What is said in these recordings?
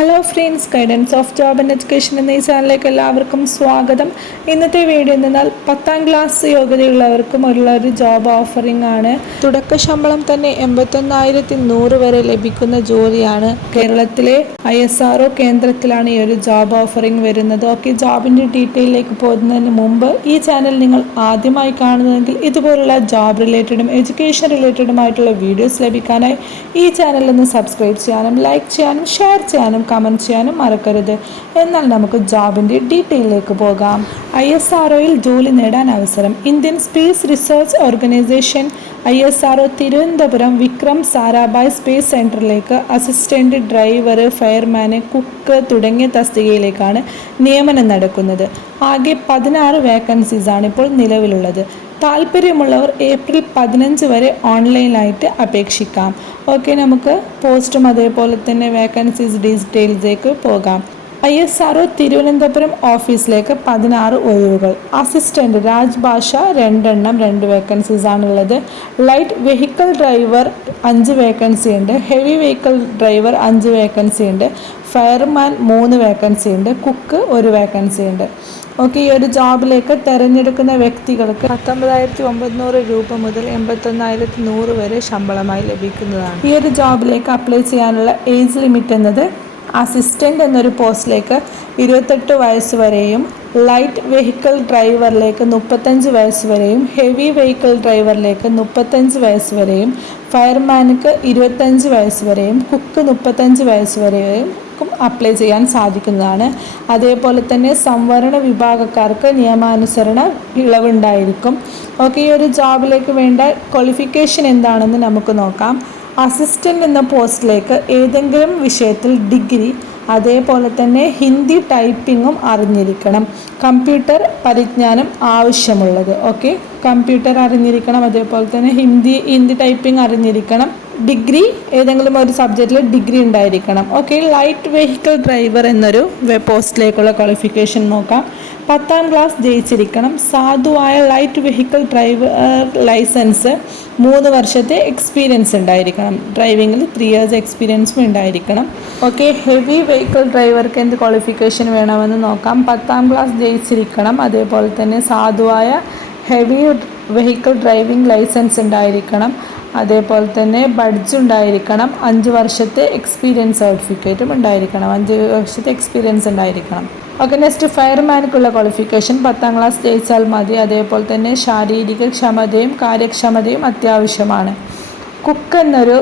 Hello friends, guidance of job and education എന്ന ഈ ചാനലിലേക്ക് എല്ലാവർക്കും സ്വാഗതം. ഇന്നത്തെ വീഡിയോ എന്നാൽ 10ാം ക്ലാസ് യോഗ്യതയുള്ളവർക്കും ഉള്ള ഒരു ജോബ് ഓഫറിംഗ് ആണ്. തുടക്ക ശമ്പളം തന്നെ 81,100 വരെ ലഭിക്കുന്ന ജോലിയാണ്. കേരളത്തിലെ ISRO കേന്ദ്രത്തിലാണ് ഈ ഒരു ജോബ് ഓഫറിംഗ് വരുന്നത്. ഓക്കെ, ജോബിൻ്റെ ഡീറ്റെയിലേക്ക് പോകുന്നതിന് മുമ്പ് ഈ ചാനൽ നിങ്ങൾ ആദ്യമായി കാണുന്നതെങ്കിൽ ഇതുപോലുള്ള ജോബ് റിലേറ്റഡും എഡ്യൂക്കേഷൻ റിലേറ്റഡുമായിട്ടുള്ള വീഡിയോസ് ലഭിക്കാനായി ഈ ചാനൽ ഒന്ന് സബ്സ്ക്രൈബ് ചെയ്യാനും ലൈക്ക് ചെയ്യാനും ഷെയർ ചെയ്യാനും കമൻറ്റ് ചെയ്യാനും മറക്കരുത്. എന്നാൽ നമുക്ക് ജോബിൻ്റെ ഡീറ്റെയിലേക്ക് പോകാം. ISROയിൽ ജോലി നേടാൻ അവസരം. Indian space research organisation ISRO Thiruvananthapuram Vikram Sarabhai space സെൻറ്ററിലേക്ക് അസിസ്റ്റൻ്റ് ഡ്രൈവർ, ഫയർമാന്, കുക്ക് തുടങ്ങിയ തസ്തികയിലേക്കാണ് നിയമനം നടക്കുന്നത്. ആകെ 16 വേക്കൻസീസാണ് ഇപ്പോൾ നിലവിലുള്ളത്. താല്പര്യമുള്ളവർ ഏപ്രിൽ 15 വരെ ഓൺലൈനായിട്ട് അപേക്ഷിക്കാം. ഓക്കെ, നമുക്ക് പോസ്റ്റും അതേപോലെ തന്നെ വേക്കൻസീസ് ഡീറ്റെയിൽസിലേക്ക് പോകാം. ISRO തിരുവനന്തപുരം ഓഫീസിലേക്ക് 16 ഒഴിവുകൾ. അസിസ്റ്റൻ്റ് രാജ്ഭാഷ 2 വേക്കൻസീസ് ആണുള്ളത്. ലൈറ്റ് വെഹിക്കിൾ ഡ്രൈവർ 5 വേക്കൻസി ഉണ്ട്. ഹെവി വെഹിക്കിൾ ഡ്രൈവർ 5 വേക്കൻസി ഉണ്ട്. ഫയർമാൻ 3 വേക്കൻസി ഉണ്ട്. കുക്ക് 1 വേക്കൻസി ഉണ്ട്. ഓക്കെ, ഈ ഒരു ജോബിലേക്ക് തിരഞ്ഞെടുക്കുന്ന വ്യക്തികൾക്ക് 19,900 രൂപ മുതൽ 81,100 വരെ ശമ്പളമായി ലഭിക്കുന്നതാണ്. ഈ ഒരു ജോബിലേക്ക് അപ്ലൈ ചെയ്യാനുള്ള ഏജ് ലിമിറ്റ് എന്നത് അസിസ്റ്റൻ്റ് എന്നൊരു പോസ്റ്റിലേക്ക് 28 വയസ്സ് വരെയും, ലൈറ്റ് വെഹിക്കിൾ ഡ്രൈവറിലേക്ക് 35 വയസ്സ് വരെയും, ഹെവി വെഹിക്കിൾ ഡ്രൈവറിലേക്ക് 35 വയസ്സ് വരെയും, ഫയർമാനുക്ക് 25 വയസ്സ് വരെയും, കുക്ക് 35 വയസ്സ് വരെയും അപ്ലൈ ചെയ്യാൻ സാധിക്കുന്നതാണ്. അതേപോലെ തന്നെ സംവരണ വിഭാഗക്കാർക്ക് നിയമാനുസരണ ഇളവുണ്ടായിരിക്കും. ഓക്കെ, ഈ ഒരു ജോബിലേക്ക് വേണ്ട ക്വാളിഫിക്കേഷൻ എന്താണെന്ന് നമുക്ക് നോക്കാം. അസിസ്റ്റൻ്റ് എന്ന പോസ്റ്റിലേക്ക് ഏതെങ്കിലും വിഷയത്തിൽ ഡിഗ്രി, അതേപോലെ തന്നെ ഹിന്ദി ടൈപ്പിങ്ങും അറിഞ്ഞിരിക്കണം. കമ്പ്യൂട്ടർ പരിജ്ഞാനം ആവശ്യമുള്ളത്. ഓക്കെ, കമ്പ്യൂട്ടർ അറിഞ്ഞിരിക്കണം, അതേപോലെ തന്നെ ഹിന്ദി ടൈപ്പിംഗ് അറിഞ്ഞിരിക്കണം. ഡിഗ്രി, ഏതെങ്കിലും ഒരു സബ്ജക്റ്റിൽ ഡിഗ്രി ഉണ്ടായിരിക്കണം. ഓക്കെ, ലൈറ്റ് വെഹിക്കിൾ ഡ്രൈവർ എന്നൊരു പോസ്റ്റിലേക്കുള്ള ക്വാളിഫിക്കേഷൻ നോക്കാം. 10ാം ക്ലാസ് ജയിച്ചിരിക്കണം. സാധുവായ ലൈറ്റ് വെഹിക്കിൾ ഡ്രൈവർ ലൈസൻസ്, 3 വർഷത്തെ എക്സ്പീരിയൻസ് ഉണ്ടായിരിക്കണം. ഡ്രൈവിങ്ങിൽ 3 ഇയേഴ്സ് എക്സ്പീരിയൻസും ഉണ്ടായിരിക്കണം. ഓക്കെ, ഹെവി വെഹിക്കിൾ ഡ്രൈവർക്ക് എന്ത് ക്വാളിഫിക്കേഷൻ വേണമെന്ന് നോക്കാം. 10ാം ക്ലാസ് ജയിച്ചിരിക്കണം. അതേപോലെ തന്നെ സാധുവായ ഹെവി വെഹിക്കിൾ ഡ്രൈവിംഗ് ലൈസൻസ് ഉണ്ടായിരിക്കണം. അതേപോലെ തന്നെ ബഡ്ജ് ഉണ്ടായിരിക്കണം. 5 വർഷത്തെ എക്സ്പീരിയൻസ് സർട്ടിഫിക്കറ്റും ഉണ്ടായിരിക്കണം. 5 വർഷത്തെ എക്സ്പീരിയൻസ് ഉണ്ടായിരിക്കണം. ഓക്കെ, നെക്സ്റ്റ് ഫയർമാൻക്കുള്ള ക്വാളിഫിക്കേഷൻ 10ാം ക്ലാസ് ജയിച്ചാൽ മതി. അതേപോലെ തന്നെ ശാരീരിക ക്ഷമതയും കാര്യക്ഷമതയും അത്യാവശ്യമാണ്. കുക്ക് എന്നൊരു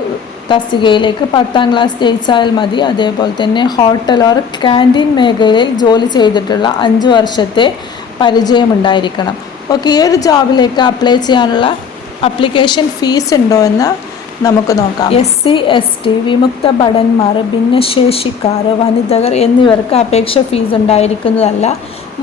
തസ്തികയിലേക്ക് 10ാം ക്ലാസ് ജയിച്ചാൽ മതി. അതേപോലെ തന്നെ ഹോട്ടൽ ഓർ ക്യാൻറ്റീൻ മേഖലയിൽ ജോലി ചെയ്തിട്ടുള്ള 5 വർഷത്തെ പരിചയമുണ്ടായിരിക്കണം. ഓക്കെ, ഈ ഒരു ജോബിലേക്ക് അപ്ലൈ ചെയ്യാനുള്ള അപ്ലിക്കേഷൻ ഫീസ് ഉണ്ടോ എന്ന് നമുക്ക് നോക്കാം. SC ST വിമുക്ത ഭടന്മാർ, ഭിന്നശേഷിക്കാർ, വനിതകൾ എന്നിവർക്ക് അപേക്ഷ ഫീസ് ഉണ്ടായിരിക്കുന്നതല്ല.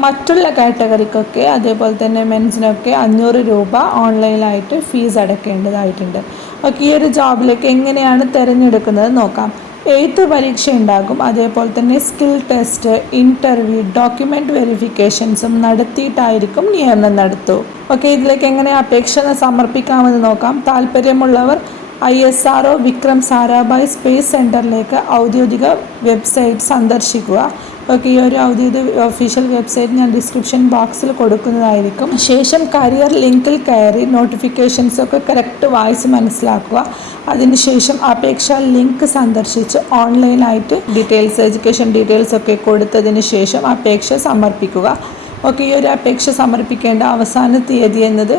മറ്റുള്ള കാറ്റഗറിക്കൊക്കെ അതേപോലെ തന്നെ മെൻസിനൊക്കെ 500 രൂപ ഓൺലൈനായിട്ട് ഫീസ് അടയ്ക്കേണ്ടതായിട്ടുണ്ട്. ഓക്കെ, ഈ ഒരു ജോബിലേക്ക് എങ്ങനെയാണ് തിരഞ്ഞെടുക്കുന്നത് നോക്കാം. എഴുത്ത് പരീക്ഷ ഉണ്ടാകും. അതേപോലെ തന്നെ സ്കിൽ ടെസ്റ്റ്, ഇൻ്റർവ്യൂ, ഡോക്യുമെൻ്റ് വെരിഫിക്കേഷൻസും നടത്തിയിട്ടായിരിക്കും നിയമനം നടത്തൂ. ഓക്കെ, ഇതിലേക്ക് എങ്ങനെ അപേക്ഷ സമർപ്പിക്കാമെന്ന് നോക്കാം. താല്പര്യമുള്ളവർ ISRO വിക്രം സാരാഭായ് സ്പേസ് സെൻറ്ററിലേക്ക് ഔദ്യോഗിക വെബ്സൈറ്റ് സന്ദർശിക്കുക. ഓക്കെ, ഈ ഒരു ഔദ്യോഗിക ഒഫീഷ്യൽ വെബ്സൈറ്റ് ഞാൻ ഡിസ്ക്രിപ്ഷൻ ബോക്സിൽ കൊടുക്കുന്നതായിരിക്കും. ശേഷം കരിയർ ലിങ്കിൽ കയറി നോട്ടിഫിക്കേഷൻസൊക്കെ കറക്റ്റ് വായിച്ച് മനസ്സിലാക്കുക. അതിനുശേഷം അപേക്ഷ ലിങ്ക് സന്ദർശിച്ച് ഓൺലൈനായിട്ട് എഡ്യൂക്കേഷൻ ഡീറ്റെയിൽസ് ഒക്കെ കൊടുത്തതിന് ശേഷം അപേക്ഷ സമർപ്പിക്കുക. ഓക്കെ, ഈ ഒരു അപേക്ഷ സമർപ്പിക്കേണ്ട അവസാന തീയതി എന്നത്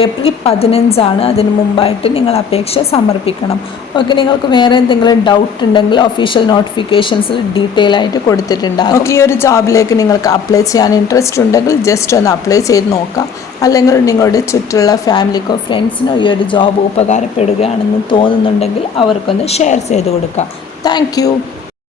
ഏപ്രിൽ 15 ആണ്. അതിന് മുമ്പായിട്ട് നിങ്ങൾ അപേക്ഷ സമർപ്പിക്കണം. ഓക്കെ, നിങ്ങൾക്ക് വേറെ എന്തെങ്കിലും ഡൗട്ട് ഉണ്ടെങ്കിൽ ഒഫീഷ്യൽ നോട്ടിഫിക്കേഷൻസിൽ ഡീറ്റെയിൽ ആയിട്ട് കൊടുത്തിട്ടുണ്ടാകും. ഓക്കെ, ഈ ഒരു ജോബിലേക്ക് നിങ്ങൾക്ക് അപ്ലൈ ചെയ്യാൻ ഇൻട്രസ്റ്റ് ഉണ്ടെങ്കിൽ ജസ്റ്റ് ഒന്ന് അപ്ലൈ ചെയ്ത് നോക്കാം. അല്ലെങ്കിൽ നിങ്ങളുടെ ചുറ്റുള്ള ഫാമിലിക്കോ ഫ്രണ്ട്സിനോ ഈ ഒരു ജോബ് ഉപകാരപ്പെടുകയാണെന്ന് തോന്നുന്നുണ്ടെങ്കിൽ അവർക്കൊന്ന് ഷെയർ ചെയ്ത് കൊടുക്കാം. താങ്ക്